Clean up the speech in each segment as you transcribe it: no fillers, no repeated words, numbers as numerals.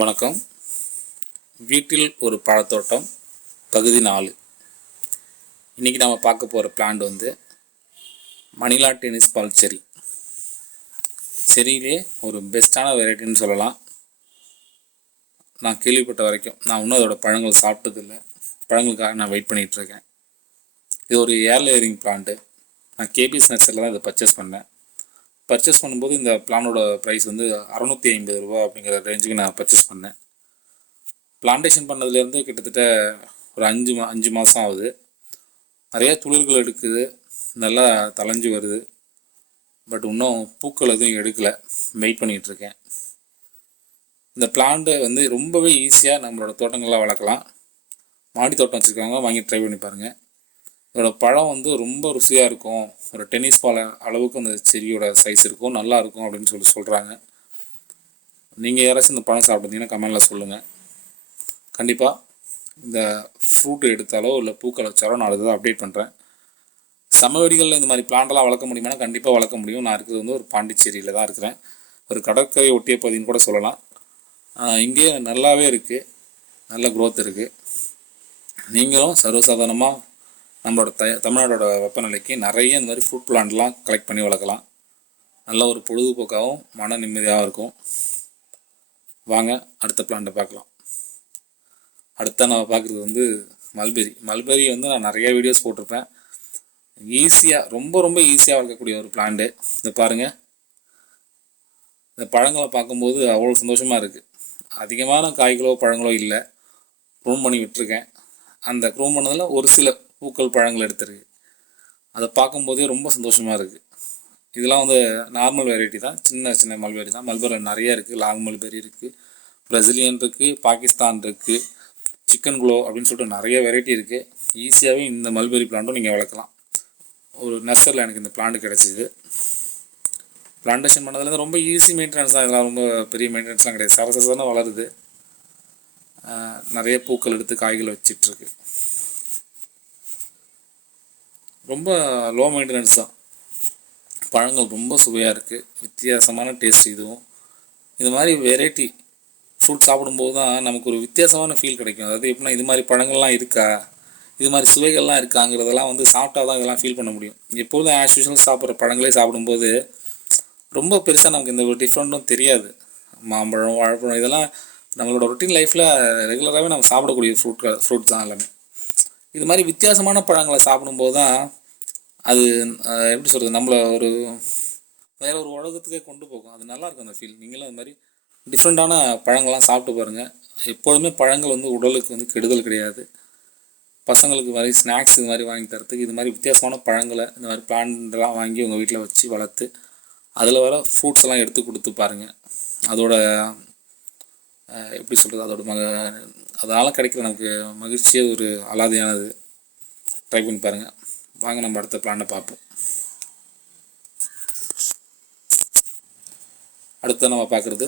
வணக்கம். வீட்டில் ஒரு பழத்தோட்டம் பகுதி 4. இன்றைக்கி நம்ம பார்க்க போகிற பிளான்ட் வந்து மணிலா டென்னிஸ் பால் செரி. செரியிலே ஒரு பெஸ்ட்டான வெரைட்டின்னு சொல்லலாம். நான் கேள்விப்பட்ட வரைக்கும். நான் இன்னும் அதோடய பழங்கள் சாப்பிட்டதில்லை. பழங்களுக்காக நான் வெயிட் பண்ணிகிட்ருக்கேன். இது ஒரு ஏர் லேயரிங் பிளான்ட்டு. நான் கேபிஎஸ் நர்சரியில் தான் இதை பர்ச்சேஸ் பண்ணேன். பர்ச்சேஸ் பண்ணும்போது இந்த பிளானோட ப்ரைஸ் வந்து 650 ரூபா அப்படிங்கிற ரேஞ்சுக்கு நான் பர்ச்சேஸ் பண்ணேன். பிளான்டேஷன் பண்ணதுலேருந்து கிட்டத்தட்ட ஒரு 5 மாதம் ஆகுது. நிறைய துளிர்கள் எடுக்குது, நல்லா தளைஞ்சு வருது. பட் இன்னும் பூக்கள் எதுவும் எடுக்கலை. வெயிட் பண்ணிகிட்ருக்கேன். இந்த பிளான்ட்டை வந்து ரொம்பவே ஈஸியாக நம்மளோட தோட்டங்கள்லாம் வளர்க்கலாம். மாடி தோட்டம் வச்சுருக்கவங்க வாங்கி ட்ரை பண்ணி பாருங்கள். இதோட பழம் வந்து ரொம்ப ருசியாக இருக்கும். ஒரு டென்னிஸ் பால் அளவுக்கு அந்த செடியோட சைஸ் இருக்கும், நல்லா இருக்கும் அப்படின்னு சொல்கிறாங்க. நீங்கள் யாராச்சும் இந்த பழம் சாப்பிட்டீங்கன்னா கமெண்டில் சொல்லுங்கள். கண்டிப்பாக இந்த ஃப்ரூட் எடுத்தாலோ இல்லை பூக்களை வச்சாலோ நான் அதை அப்டேட் பண்ணுறேன். சமவெளிகளில் இந்த மாதிரி பிளான்ட்லாம் வளர்க்க முடியுமானா கண்டிப்பாக வளர்க்க முடியும். நான் இருக்கிறது வந்து ஒரு பாண்டிச்சேரியில் தான் இருக்கிறேன். ஒரு கடற்கரை ஒட்டிய பகுதின்னு கூட சொல்லலாம். இங்கே நல்லாவே இருக்குது, நல்ல க்ரோத் இருக்குது. நீங்களும் சர்வசாதாரணமாக நம்மளோட தமிழ்நாடோட வெப்பநிலைக்கு நிறைய இந்த மாதிரி ஃப்ரூட் பிளான்ட்லாம் கலெக்ட் பண்ணி வளர்க்கலாம். நல்ல ஒரு பொழுதுபோக்காகவும் மன நிம்மதியாகவும் இருக்கும். வாங்க அடுத்த பிளான்ட்டை பார்க்கலாம். அடுத்த நம்ம பார்க்குறது வந்து மல்பெரி வந்து நான் நிறைய வீடியோஸ் போட்டிருப்பேன். ஈஸியாக ரொம்ப ஈஸியாக வளர்க்கக்கூடிய ஒரு பிளான்ட்டு. இதை பாருங்கள். இந்த பழங்களை பார்க்கும்போது அவ்வளோ சந்தோஷமாக இருக்குது. அதிகமான காய்களோ பழங்களோ இல்லை. க்ரூம் பண்ணி விட்டுருக்கேன். அந்த க்ரூம் பண்ணதில் ஒரு சில பூக்கள் பழங்கள் எடுத்துருக்கு. அதை பார்க்கும்போதே ரொம்ப சந்தோஷமாக இருக்குது. இதெல்லாம் வந்து நார்மல் வெரைட்டி தான், சின்ன மல்பெரி தான். மல்பெரியில் நிறைய இருக்குது. லாங் மல்பெரி இருக்குது, பிரசிலியன் இருக்குது, பாகிஸ்தான் இருக்குது, சிக்கன் குளோ அப்படின்னு சொல்லிட்டு நிறைய வெரைட்டி இருக்குது. ஈஸியாகவே இந்த மல்பெரி பிளான்ட்டும் நீங்கள் வளர்க்கலாம். ஒரு நர்சரியில் எனக்கு இந்த பிளான்ட் கிடச்சிது. பிளான்டேஷன் பண்ணதுலேருந்து ரொம்ப ஈஸி மெயின்டெனன்ஸ் தான். இதெல்லாம் ரொம்ப பெரிய மெயின்டெனன்ஸ்லாம் கிடையாது. சரசரன்னு வளருது. நிறைய பூக்கள் எடுத்து காய்கள் வச்சிட்ருக்கு. ரொம்ப லோ மெயின்டெனன்ஸ் தான். பழங்கள் ரொம்ப சுவையாக இருக்குது. வித்தியாசமான டேஸ்ட். இதுவும் இது மாதிரி வெரைட்டி ஃப்ரூட் சாப்பிடும்போது தான் நமக்கு ஒரு வித்தியாசமான ஃபீல் கிடைக்கும். அதாவது எப்படின்னா இது மாதிரி பழங்கள்லாம் இருக்கா, இது மாதிரி சுவைகள்லாம் இருக்காங்கிறதெல்லாம் வந்து சாப்பிட்டா தான் இதெல்லாம் ஃபீல் பண்ண முடியும். எப்போதும் ஆஸ் யூஷுவல் சாப்பிட்ற பழங்களே சாப்பிடும்போது ரொம்ப பெருசாக நமக்கு இந்த ஒரு டிஃப்ரெண்ட்டும் தெரியாது. மாம்பழம், வாழைப்பழம் இதெல்லாம் நம்மளோட ரொட்டீன் லைஃப்பில் ரெகுலராகவே நம்ம சாப்பிடக்கூடிய ஃப்ரூட்ஸ் தான் எல்லாமே. இது மாதிரி வித்தியாசமான பழங்களை சாப்பிடும்போது தான் அது எப்படி சொல்கிறது, நம்மளை ஒரு வேறு ஒரு உலகத்துக்கே கொண்டு போகும். அது நல்லாயிருக்கும் அந்த ஃபீல். நீங்களும் அது மாதிரி டிஃப்ரெண்ட்டான பழங்கள்லாம் சாப்பிட்டு பாருங்கள். எப்பொழுதுமே பழங்கள் வந்து உடலுக்கு வந்து கெடுதல் கிடையாது. பசங்களுக்கு மாதிரி ஸ்நாக்ஸ் இது மாதிரி வாங்கி தரத்துக்கு இது மாதிரி வித்தியாசமான பழங்களை இந்த மாதிரி பிளான்ட்லாம் வாங்கி உங்கள் வீட்டில் வச்சு வளர்த்து அதில் வர ஃப்ரூட்ஸ் எல்லாம் எடுத்து கொடுத்து பாருங்கள். அதோட எப்படி சொல்கிறது, அதனால் கிடைக்கிற நமக்கு மகிழ்ச்சியே ஒரு அலாதியானது. ட்ரை பண்ணி பாருங்கள். வாங்க நம்ம அடுத்த பிளானை பார்ப்போம். அடுத்து நம்ம பார்க்குறது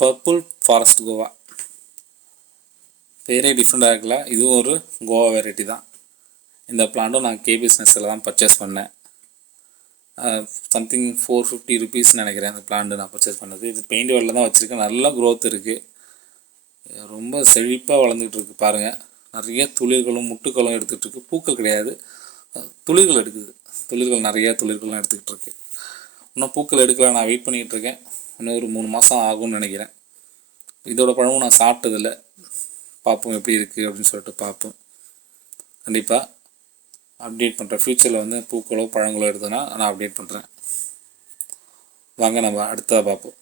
பர்பிள் ஃபாரஸ்ட் கோவா. பேரே டிஃப்ரெண்ட்டாக இருக்குல்ல. இதுவும் ஒரு கோவா வெரைட்டி தான். இந்த பிளான்ட்டும் நான் கேபிஎஸ் நர்சரியில் தான் பர்ச்சேஸ் பண்ணேன். சம்திங் 450 ருபீஸ்ன்னு நினைக்கிறேன் அந்த பிளான்ட்டு நான் பர்ச்சேஸ் பண்ணது. இது பெயிண்ட் வேலில் தான் வச்சுருக்கேன். நல்லா க்ரோத் இருக்குது. ரொம்ப செழிப்பாக வளர்ந்துட்டுருக்கு பாருங்கள். நிறைய துளிர்களும் முட்டுக்களும் எடுத்துகிட்ருக்கு. பூக்கள் கிடையாது, துளிர்கள் எடுக்குது. நிறைய துளிர்கள்லாம் எடுத்துக்கிட்டு இருக்கு. இன்னும் பூக்கள் எடுக்கலாம். நான் வெயிட் பண்ணிகிட்டு இருக்கேன். இன்னும் ஒரு 3 மாதம் ஆகும்னு நினைக்கிறேன். இதோட பழமும் நான் சாப்பிட்டதில்லை. பார்ப்போம் எப்படி இருக்குது அப்படின்னு சொல்லிட்டு பார்ப்போம். கண்டிப்பாக அப்டேட் பண்ணுறேன். ஃப்யூச்சரில் வந்து பூக்களோ பழங்களோ எடுத்தோன்னா நான் அப்டேட் பண்ணுறேன். வாங்க நம்ம அடுத்ததாக பார்ப்போம்.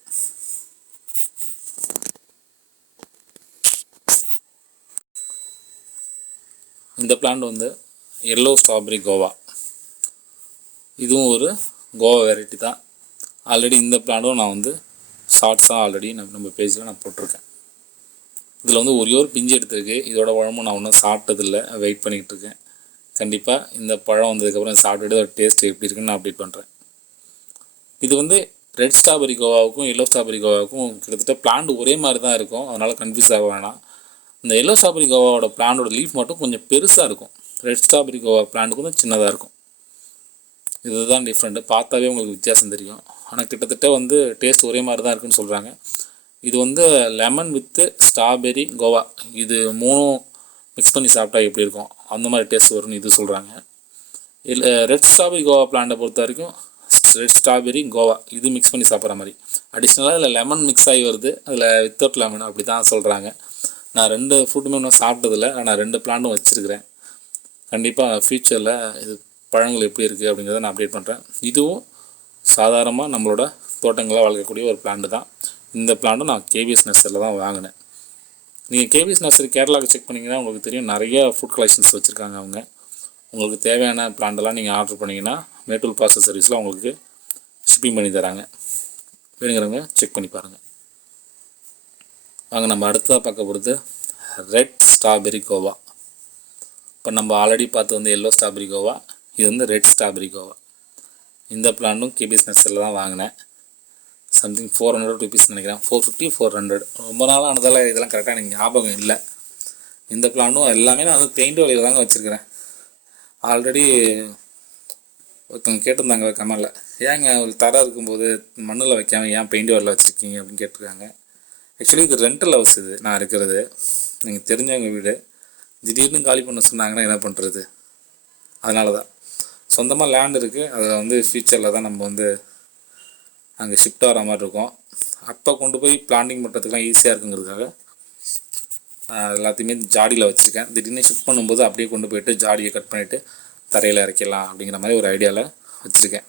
இந்த பிளான்ட் வந்து எல்லோ ஸ்ட்ராபெரி கோவா. இதுவும் ஒரு கோவா வெரைட்டி தான். ஆல்ரெடி இந்த பிளான்ட்டும் நான் வந்து ஷார்ட்ஸாக ஆல்ரெடி நம்ம பேஜில் நான் போட்டிருக்கேன். இதில் வந்து ஒரே ஒரு பிஞ்சு எடுத்துருக்கு. இதோட பழமும் நான் ஒன்றும் சாப்பிட்டதில்லை. வெயிட் பண்ணிகிட்டு இருக்கேன். கண்டிப்பாக இந்த பழம் வந்ததுக்கப்புறம் சாப்பிட்டுட்டு அதோட டேஸ்ட் எப்படி இருக்குன்னு நான் அப்டேட் பண்ணுறேன். இது வந்து ரெட் ஸ்ட்ராபெரி கோவாவுக்கும் எல்லோ ஸ்ட்ராபெரி கோவாவுக்கும் கிட்டத்தட்ட பிளான்ட் ஒரே மாதிரி தான் இருக்கும். அதனால் கன்ஃபியூஸ் ஆக வேணாம். இந்த எல்லோ ஸ்ட்ராபெரி கோவாவோட பிளான்டோட லீஃப் மட்டும் கொஞ்சம் பெருசாக இருக்கும். ரெட் ஸ்ட்ராபெரி கோவா பிளான்ட் கொஞ்சம் சின்னதாக இருக்கும். இதுதான் டிஃப்ரெண்ட்டு. பார்த்தாவே உங்களுக்கு வித்தியாசம் தெரியும். ஆனால் கிட்டத்தட்ட வந்து டேஸ்ட் ஒரே மாதிரி தான் இருக்குன்னு சொல்கிறாங்க. இது வந்து லெமன் வித்து ஸ்ட்ராபெரி கோவா இது 3 மிக்ஸ் பண்ணி சாப்பிட்டா எப்படி இருக்கும் அந்த மாதிரி டேஸ்ட் வரும்னு இது சொல்கிறாங்க. இல்லை ரெட் ஸ்ட்ராபெரி கோவா பிளான்ட்டை பொறுத்த வரைக்கும் ரெட் ஸ்ட்ராபெரி கோவா இது மிக்ஸ் பண்ணி சாப்பிட்ற மாதிரி. அடிஷ்னலாக இதில் லெமன் மிக்ஸ் ஆகி வருது, அதில் வித்தவுட் லெமன் அப்படி தான் சொல்கிறாங்க. நான் 2 ஃப்ரூட்டுமே இன்னும் சாப்பிட்டதில்ல, ஆனால் 2 பிளான்ட்டும் வச்சுருக்கிறேன். கண்டிப்பாக ஃப்யூச்சரில் இது பழங்கள் எப்படி இருக்குது அப்படிங்கிறத நான் அப்டேட் பண்ணுறேன். இதுவும் சாதாரணமாக நம்மளோட தோட்டங்களில் வளர்க்கக்கூடிய ஒரு பிளான்ட்டு தான். இந்த பிளான்ட்டும் நான் கேவிஎஸ் நர்சரியில் தான் வாங்கினேன். நீங்கள் கேவிஎஸ் நர்சரி கேரளாவுக்கு செக் பண்ணிங்கன்னா உங்களுக்கு தெரியும், நிறைய ஃபுட் கலெக்ஷன்ஸ் வச்சுருக்காங்க அவங்க. உங்களுக்கு தேவையான பிளான்ட்டெல்லாம் நீங்கள் ஆர்டர் பண்ணிங்கன்னா மேட்டூர் பார்சல் சர்வீஸில் உங்களுக்கு ஷிப்பிங் பண்ணி தராங்க. வேணுங்கிறவங்க செக் பண்ணி பாருங்கள். வாங்க நம்ம அடுத்ததாக பார்க்க போகிறது ரெட் ஸ்ட்ராபெரி கோவா. இப்போ நம்ம ஆல்ரெடி பார்த்து வந்து எல்லோ ஸ்ட்ராபெரி கோவா, இது வந்து ரெட் ஸ்ட்ராபெரி கோவா. இந்த பிளான்ட்டும் கேபிஎஸ் நர்சரியில் தான் வாங்கினேன். சம்திங் 400 ருபீஸ் நினைக்கிறேன், 450 400. ரொம்ப நாளாக ஆனதால் இதெல்லாம் கரெக்டாக எனக்கு ஞாபகம் இல்லை. இந்த பிளான்ட்டும் எல்லாமே நான் வந்து பெயிண்ட் வழியில் தாங்க வச்சுருக்கிறேன். ஆல்ரெடி ஒருத்தவங்க கேட்டிருந்தாங்க கமலில், ஏங்க ஒரு தரை இருக்கும்போது மண்ணில் வைக்காமல் ஏன் பெயிண்ட் வழியில் வச்சுருக்கீங்க அப்படின்னு கேட்டிருக்காங்க. ஆக்சுவலி இது ரெண்டல் ஹவுஸ், இது நான் இருக்கிறது நீங்கள் தெரிஞ்சவங்க வீடு. திடீர்னு காலி பண்ண சொன்னாங்கன்னா என்ன பண்ணுறது? அதனால தான் சொந்தமாக லேண்ட் இருக்குது. அதில் வந்து ஃப்யூச்சரில் தான் நம்ம வந்து அங்கே ஷிஃப்ட் ஆகிற மாதிரி இருக்கும். அப்போ கொண்டு போய் பிளான்டிங் பண்ணுறதுக்குலாம் ஈஸியாக இருக்குங்கிறதுக்காக எல்லாத்தையுமே ஜாடியில் வச்சுருக்கேன். திடீர்னு ஷிஃப்ட் பண்ணும்போது அப்படியே கொண்டு போய்ட்டு ஜாடியை கட் பண்ணிவிட்டு தரையில் இறக்கிடலாம் அப்படிங்கிற மாதிரி ஒரு ஐடியாவில் வச்சுருக்கேன்.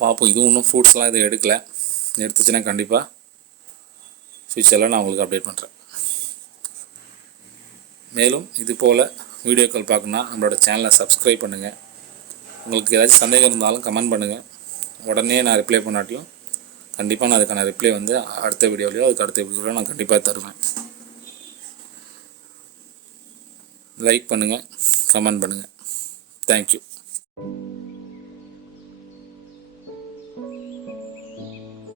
பார்ப்போம். இதுவும் இன்னும் ஃப்ரூட்ஸ்லாம் இது எடுக்கலை. எடுத்துச்சுன்னா கண்டிப்பாக ஃப்யூச்சரில் நான் உங்களுக்கு அப்டேட் பண்ணுறேன். மேலும் இது போல் வீடியோக்கள் பார்க்கணுன்னா நம்மளோட சேனலை சப்ஸ்கிரைப் பண்ணுங்கள். உங்களுக்கு ஏதாச்சும் சந்தேகம் இருந்தாலும் கமெண்ட் பண்ணுங்கள். உடனே நான் ரிப்ளை பண்ணாட்டியும் கண்டிப்பாக நான் அதுக்கான ரிப்ளை வந்து அடுத்த வீடியோலையோ அதுக்கு அடுத்த வீடியோலையோ நான் கண்டிப்பாக தருவேன். லைக் பண்ணுங்கள், கமெண்ட் பண்ணுங்கள். தேங்க்யூ.